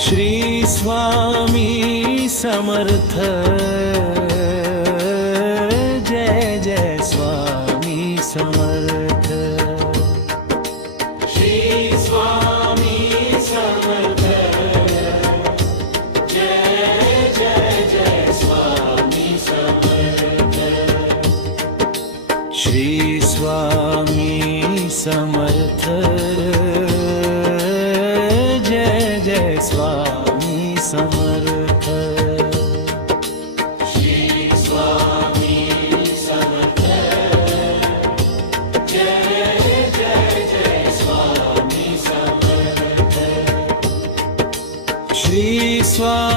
श्री स्वामी समर्थ। श्री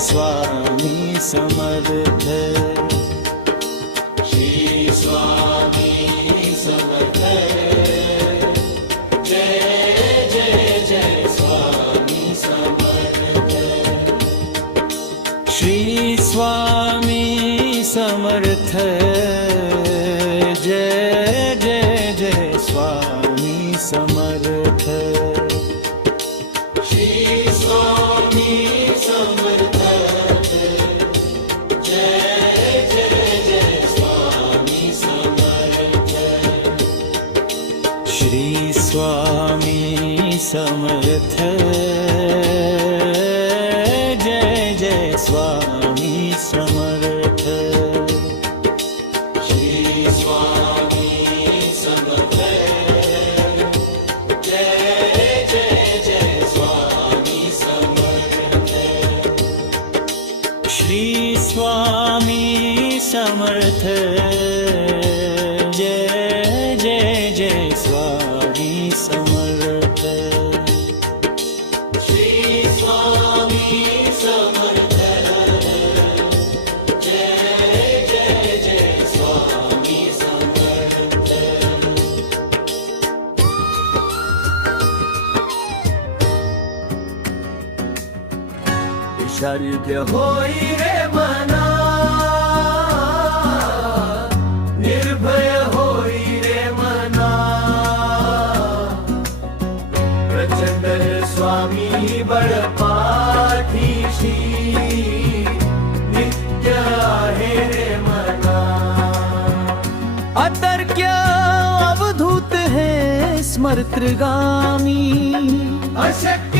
स्वामी समर्थ समर्थ निर्भय होई रे मना। प्रचंड स्वामी बळपाठीशी नित्य आहे रे मना। अतर्क्य अवधूत है स्मर्तगामी। अशक्य ही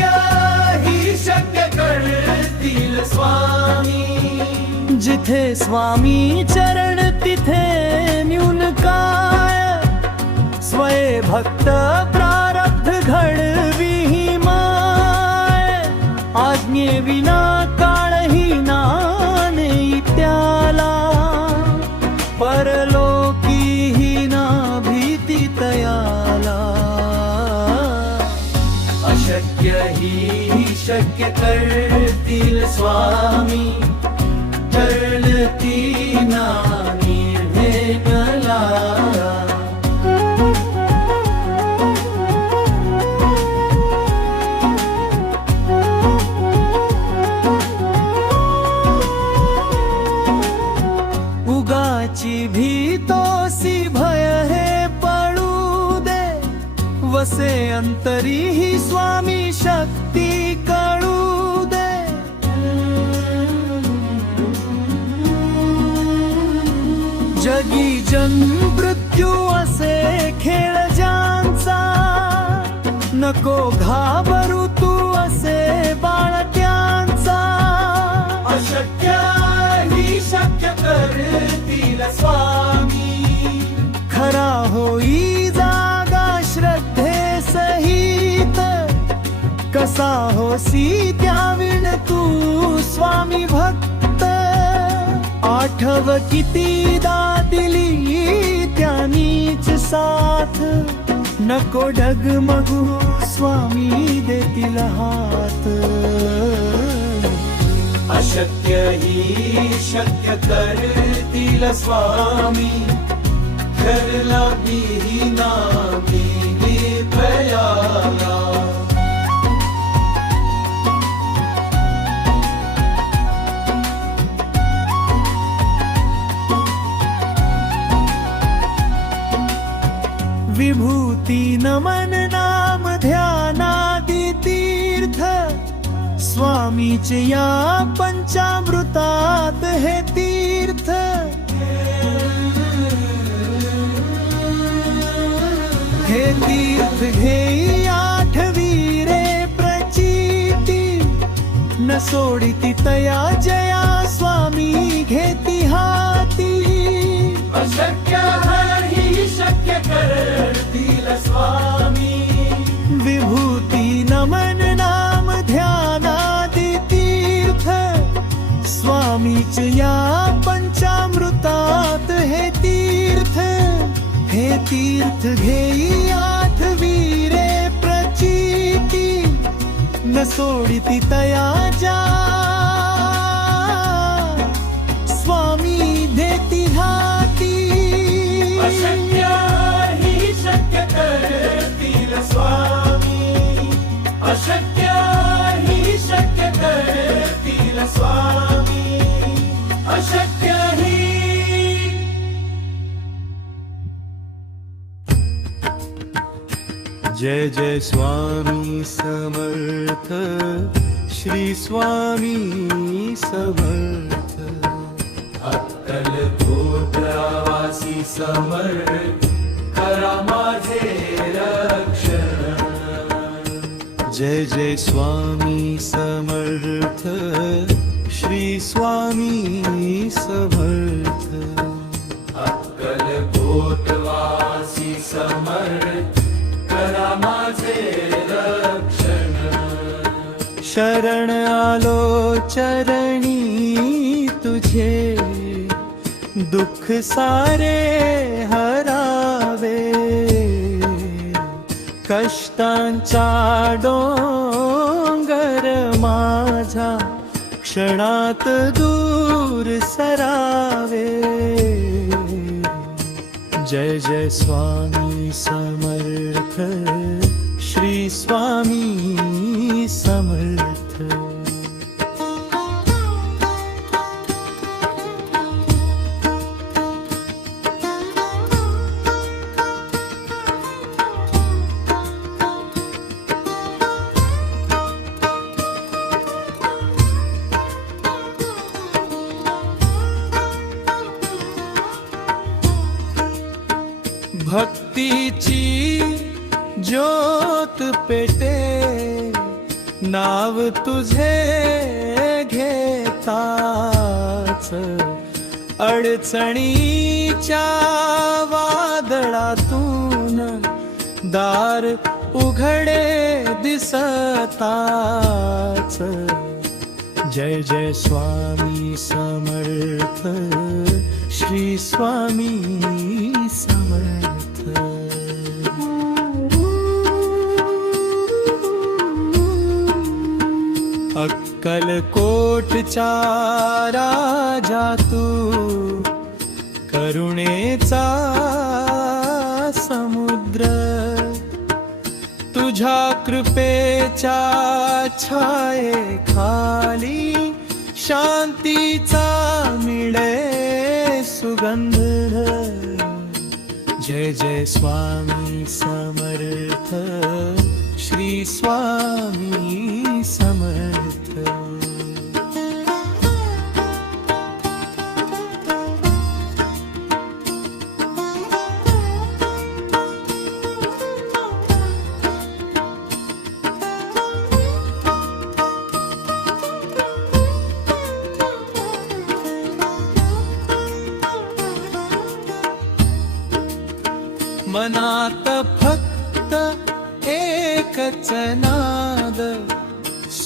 शक्य करतील स्वामी. जिथे स्वामी चरण तिथे न्यून काय? स्वये भक्त प्रारब्ध घडवी माय आज्ञे विना काळही शक्य करतील स्वामी ठरलती उगाची निर्णय मला भय हे पळू दे. वसे अंतरी जन्म मृत्यू असे खेळ ज्यांचा नको घाबरू तू असे बाळट्यांचा अशक्य ही शक्य करतील स्वामी. खरा होई जागा श्रद्धे सहित कसा होसी त्याविण तू स्वामी भक्त. आठव कितीदा दिली त्यानीच साथ. नको ढगमगू स्वामी देतील हात. अशक्य ही शक्य करतील स्वामी. ठरला विहीना नामी प्रयाला. विभूती नमन नाम ध्यानादि तीर्थ स्वामीचे या पंचामृतात हे तीर्थ। हे तीर्थ घेई आठवी रे प्रचिती। न सोडिती तया जया स्वामी घेती विभूति नमन नाम ध्यानादि तीर्थ स्वामीच या पंचामृतात हे तीर्थ। हे तीर्थ घेई आठवी रे न सोडिती तया जा। स्वामी देती हाती स्वामी अशक्य ही शक्य करतील स्वामी अशक्य ही. जय जय स्वामी समर्थ श्री स्वामी समर्थ। अक्कल गोत्रावासी समर्थ करा माझे जय जय स्वामी समर्थ श्री स्वामी समर्थ। अक्कल गोटवासी समर्थ करा माझे रक्षण। शरण आलो चरणी तुझे दुःख सारे कष्टांचा डोंगर माझा क्षणात दूर सरावे. जय जय स्वामी समर्थ श्री स्वामी समर्थ. नाव तुझे घेताच अडचणीच्या वादळातून दार उघडे दिसताच. जय जय स्वामी समर्थ श्री स्वामी अक्कलकोटचा राजा तू करुणेचा समुद्र. तुझ्या कृपेच्या छाये खाली शांतीचा मिळे सुगंध. जय जय स्वामी समर्थ श्री स्वामी समर्थ.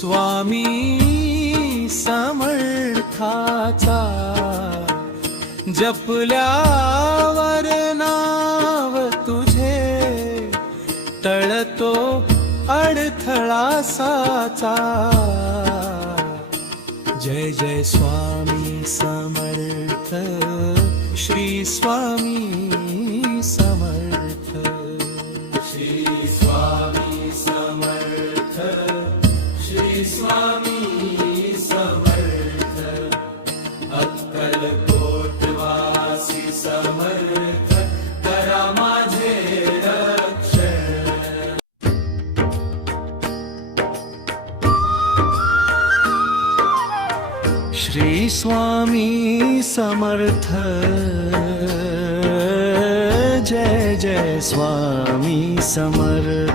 स्वामी समर्थाचा जपल्यावर नाव तुझे तळतो अडथळा साचा जय जय स्वामी समर्थ श्री स्वामी. स्वामी समर्थ समर्थ करा माझे रक्षण. श्री स्वामी समर्थ जय जय स्वामी समर्थ.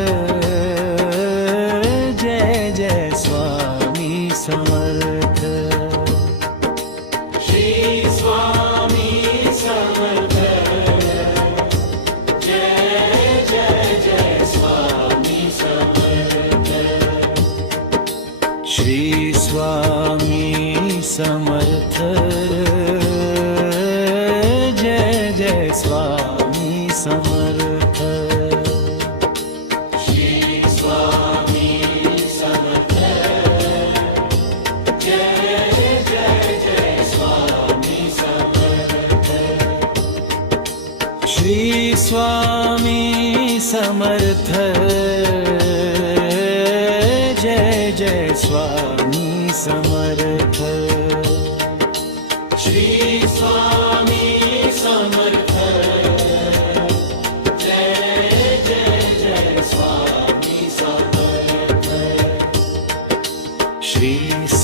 स्वामी समर्थ श्री स्वामी समर्थ जय जय जय स्वामी समर्थ श्री स्वामी समर्थ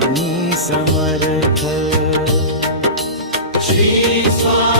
स्वामी समर्थ। श्री स्वामी